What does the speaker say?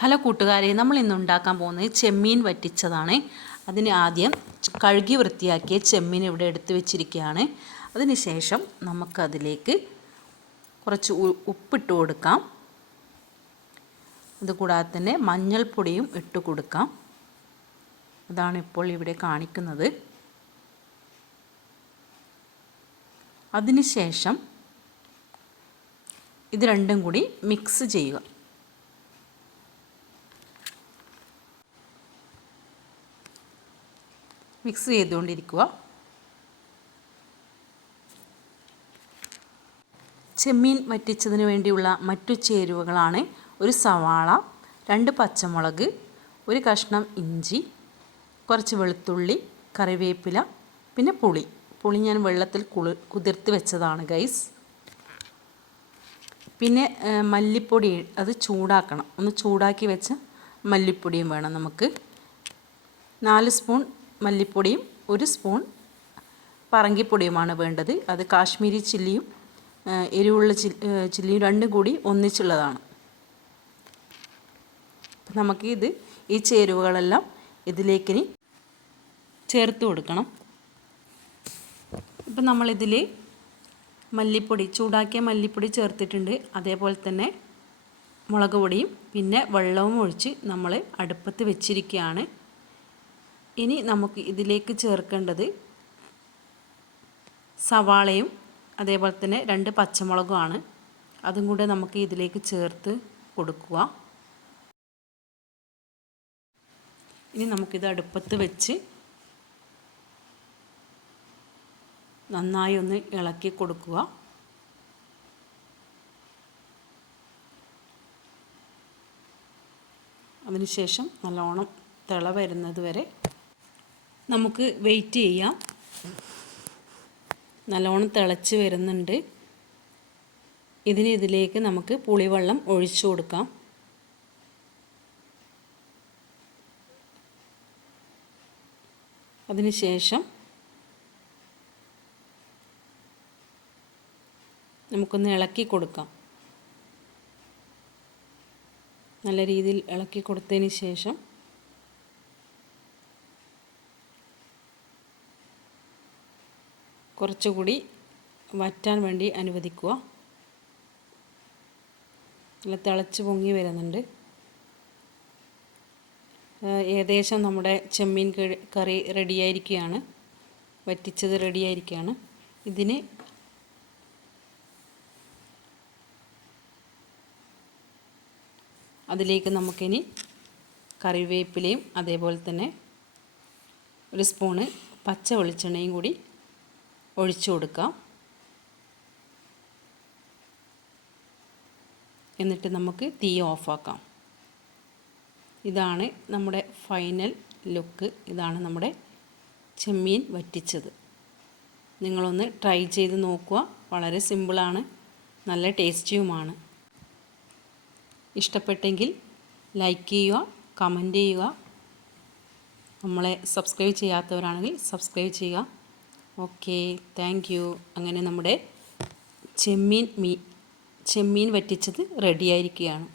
Hello കൂട്ടുകാരെ നമ്മൾ ഇന്ന് ഉണ്ടാക്കാൻ പോകുന്നത് ചെമ്മീൻ വറ്റിച്ചതാണ്. അതിന് ആദ്യം കഴുകി വൃത്തിയാക്കിയ ചെമ്മീൻ ഇവിടെ എടുത്തു വെച്ചിരിക്കുകയാണ്. അതിനുശേഷം നമുക്കതിലേക്ക് കുറച്ച് ഉപ്പിട്ട് കൊടുക്കാം. അതുകൂടാതെ തന്നെ മഞ്ഞൾപ്പൊടിയും ഇട്ട് കൊടുക്കാം. അതാണ് ഇപ്പോൾ ഇവിടെ കാണിക്കുന്നത്. അതിനുശേഷം ഇത് രണ്ടും കൂടി മിക്സ് ചെയ്യുക. മിക്സ് ചെയ്തുകൊണ്ടിരിക്കുക. ചെമ്മീൻ വറ്റിച്ചതിന് വേണ്ടിയുള്ള മറ്റു ചേരുവകളാണ് ഒരു സവാള രണ്ട് പച്ചമുളക് ഒരു കഷ്ണം ഇഞ്ചി കുറച്ച് വെളുത്തുള്ളി കറിവേപ്പില പിന്നെ പുളി. പുളി ഞാൻ വെള്ളത്തിൽ കുളി കുതിർത്ത് വെച്ചതാണ് ഗൈസ് പിന്നെ മല്ലിപ്പൊടി അത് ചൂടാക്കണം. ഒന്ന് ചൂടാക്കി വെച്ച മല്ലിപ്പൊടിയും വേണം നമുക്ക്. നാല് സ്പൂൺ മല്ലിപ്പൊടിയും ഒരു സ്പൂൺ പറങ്കിപ്പൊടിയുമാണ് വേണ്ടത്. അത് കാശ്മീരി ചില്ലിയും എരിവുള്ള ചില്ലിയും രണ്ടും കൂടി ഒന്നിച്ചുള്ളതാണ്. നമുക്ക് ഇത് ഈ ചേരുവകളെല്ലാം ഇതിലേക്കിനി ചേർത്ത് കൊടുക്കണം. ഇപ്പം നമ്മളിതിൽ മല്ലിപ്പൊടി ചൂടാക്കിയ മല്ലിപ്പൊടി ചേർത്തിട്ടുണ്ട്. അതേപോലെ തന്നെ മുളക് പൊടിയും പിന്നെ വെള്ളവും ഒഴിച്ച് നമ്മൾ അടുപ്പത്ത് വെച്ചിരിക്കുകയാണ്. ഇനി നമുക്ക് ഇതിലേക്ക് ചേർക്കേണ്ടത് സവാളയും അതേപോലെ തന്നെ രണ്ട് പച്ചമുളകുമാണ്. അതും കൂടെ നമുക്ക് ഇതിലേക്ക് ചേർത്ത് കൊടുക്കുക. ഇനി നമുക്കിത് അടുപ്പത്ത് വെച്ച് നന്നായി ഒന്ന് ഇളക്കി കൊടുക്കുക. അതിനുശേഷം നല്ലോണം തിള വരുന്നത് വരെ നമുക്ക് വെയിറ്റ് ചെയ്യാം. നല്ലോണം തിളച്ച് വരുന്നുണ്ട്. ഇതിന് ഇതിലേക്ക് നമുക്ക് പുളിവെള്ളം ഒഴിച്ചു കൊടുക്കാം. അതിനുശേഷം നമുക്കൊന്ന് ഇളക്കി കൊടുക്കാം. നല്ല രീതിയിൽ ഇളക്കി കൊടുത്തതിന് ശേഷം കുറച്ചുകൂടി വറ്റാൻ വേണ്ടി അനുവദിക്കുക. നല്ല തിളച്ച് പൊങ്ങി വരുന്നുണ്ട്. ഏകദേശം നമ്മുടെ ചെമ്മീൻ കറി റെഡിയായിരിക്കുകയാണ്. വറ്റിച്ചത് റെഡിയായിരിക്കുകയാണ്. ഇതിന് അതിലേക്ക് നമുക്കിനി കറിവേപ്പിലയും അതേപോലെ തന്നെ ഒരു സ്പൂണ് പച്ച വെളിച്ചെണ്ണയും കൂടി ഒഴിച്ചു കൊടുക്കാം. എന്നിട്ട് നമുക്ക് തീ ഓഫാക്കാം. ഇതാണ് നമ്മുടെ ഫൈനൽ ലുക്ക്. ഇതാണ് നമ്മുടെ ചെമ്മീൻ വറ്റിച്ചത്. നിങ്ങളൊന്ന് ട്രൈ ചെയ്ത് നോക്കുക. വളരെ സിമ്പിളാണ്. നല്ല ടേസ്റ്റിയുമാണ്. ഇഷ്ടപ്പെട്ടെങ്കിൽ ലൈക്ക് ചെയ്യുക കമന്റ് ചെയ്യുക. നമ്മളെ സബ്സ്ക്രൈബ് ചെയ്യാത്തവരാണെങ്കിൽ സബ്സ്ക്രൈബ് ചെയ്യുക. Okay thank you. അങ്ങനെ നമ്മുടെ ചെമ്മീൻ മീ ചെമ്മീൻ വറ്റിച്ചത് റെഡിയായിരിക്കുകയാണ്